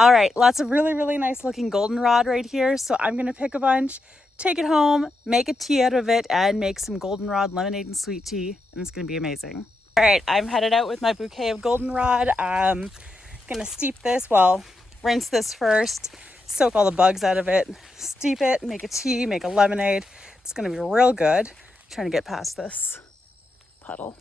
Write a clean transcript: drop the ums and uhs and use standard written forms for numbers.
All right, lots of really, really nice looking goldenrod right here. So I'm gonna pick a bunch, take it home, make a tea out of it, and make some goldenrod lemonade and sweet tea, and it's gonna be amazing. All right, I'm headed out with my bouquet of goldenrod. I'm gonna steep this, well, rinse this first, soak all the bugs out of it, steep it, make a tea, make a lemonade. It's gonna be real good. I'm trying to get past this puddle.